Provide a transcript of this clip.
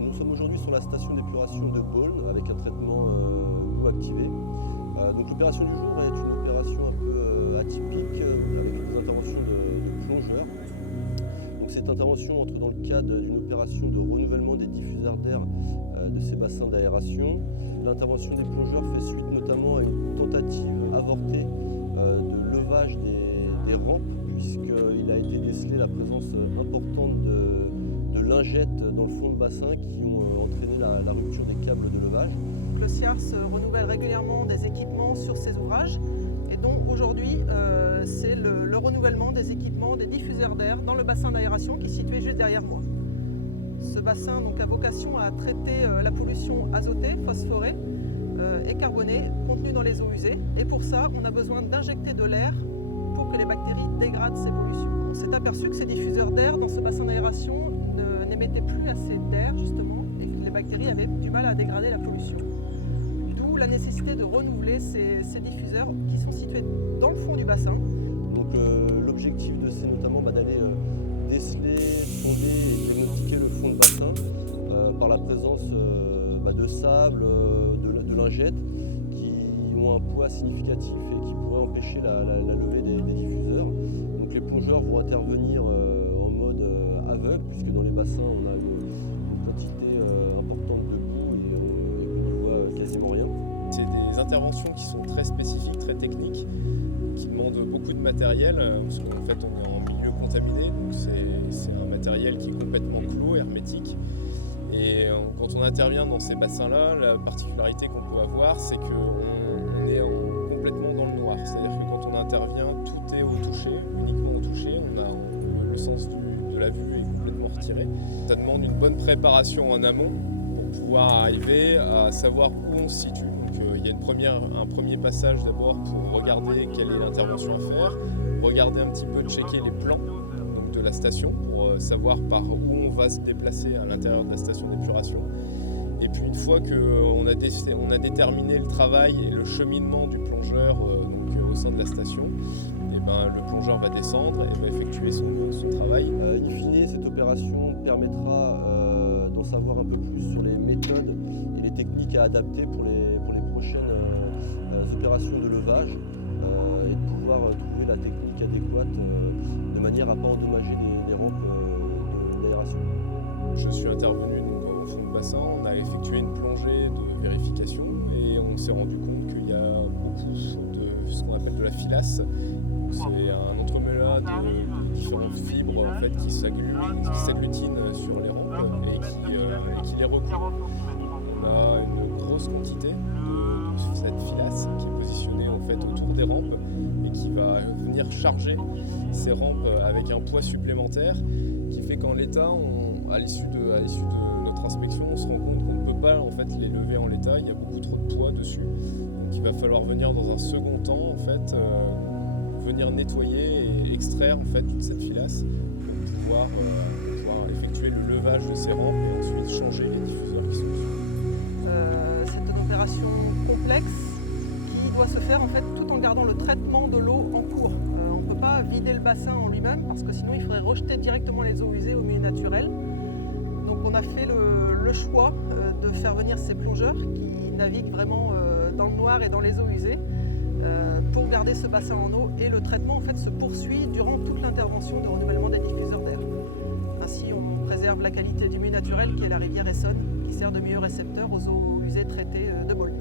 Nous sommes aujourd'hui sur la station d'épuration de Beaune avec un traitement eau activé. Donc l'opération du jour est une opération un peu atypique avec des interventions de plongeurs. Donc cette intervention entre dans le cadre d'une opération de renouvellement des diffuseurs d'air de ces bassins d'aération. L'intervention des plongeurs fait suite notamment à une tentative avortée de levage des rampes, puisqu'il a été décelé la présence importante de lingettes dans le fond de bassin qui ont entraîné la rupture des câbles de levage. Le CIARS renouvelle régulièrement des équipements sur ces ouvrages et donc aujourd'hui c'est le renouvellement des équipements des diffuseurs d'air dans le bassin d'aération qui est situé juste derrière moi. Ce bassin donc, a vocation à traiter la pollution azotée, phosphorée et carbonée contenue dans les eaux usées, et pour ça on a besoin d'injecter de l'air pour que les bactéries dégradent ces pollutions. On s'est aperçu que ces diffuseurs d'air dans ce bassin d'aération n'émettaient plus assez d'air justement et que les bactéries avaient du mal à dégrader la pollution. D'où la nécessité de renouveler ces diffuseurs qui sont situés dans le fond du bassin. Donc l'objectif c'est notamment d'aller déceler, sonder et diagnostiquer le fond de bassin par la présence de sable, de lingettes qui ont un poids significatif et qui pourraient empêcher la levée des diffuseurs. Donc les plongeurs vont intervenir en mode aveugle, puisque dans les bassins on a une quantité importante de boue et on ne voit quasiment rien. C'est des interventions qui sont très spécifiques, très techniques, qui demandent beaucoup de matériel, parce qu'en fait on est en milieu contaminé, donc c'est un matériel qui est complètement clos, hermétique. Et quand on intervient dans ces bassins-là, la particularité qu'on peut avoir, c'est qu'on est complètement dans le noir. C'est-à-dire que quand on intervient, tout est au toucher, uniquement au toucher. Le sens de la vue est complètement retiré. Ça demande une bonne préparation en amont pour pouvoir arriver à savoir où on se situe. Donc il y a un premier passage d'abord pour regarder quelle est l'intervention à faire, regarder un petit peu, checker les plans de la station pour savoir par où on va se déplacer à l'intérieur de la station d'épuration. Et puis une fois qu'on a déterminé le travail et le cheminement du plongeur au sein de la station, et le plongeur va descendre et va effectuer son travail. In fine, cette opération permettra d'en savoir un peu plus sur les méthodes et les techniques à adapter pour les prochaines opérations de levage et de pouvoir trouver la technique adéquate de manière à ne pas endommager les rampes d'aération. Je suis intervenu au fond de bassin, on a effectué une plongée de vérification et on s'est rendu compte qu'il y a beaucoup de ce qu'on appelle de la filasse. C'est un entremêlat de différentes fibres en fait, qui s'agglutinent sur les rampes et qui les recouvrent. On a une grosse quantité de cette filasse qui est positionnée en fait, autour des rampes et qui va venir charger ces rampes avec un poids supplémentaire qui fait qu'en l'état, à l'issue de notre inspection, on se rend compte qu'on ne peut pas en fait, les lever en l'état, il y a beaucoup trop de poids dessus. Donc il va falloir venir dans un second temps en fait, venir nettoyer et extraire en fait, toute cette filasse pour pouvoir effectuer le levage de ces rampes et ensuite changer les diffuseurs qui sont dessus. C'est une opération complexe qui doit se faire en fait, tout en gardant le traitement de l'eau en cours. On ne peut pas vider le bassin en lui-même parce que sinon il faudrait rejeter directement les eaux usées au milieu naturel. Donc on a fait le choix de faire venir ces plongeurs qui naviguent vraiment dans le noir et dans les eaux usées pour garder ce bassin en eau, et le traitement en fait, se poursuit durant toute l'intervention de renouvellement des diffuseurs d'air. Ainsi on préserve la qualité du milieu naturel qui est la rivière Essonne, qui sert de milieu récepteur aux eaux usées traitées de Beaune.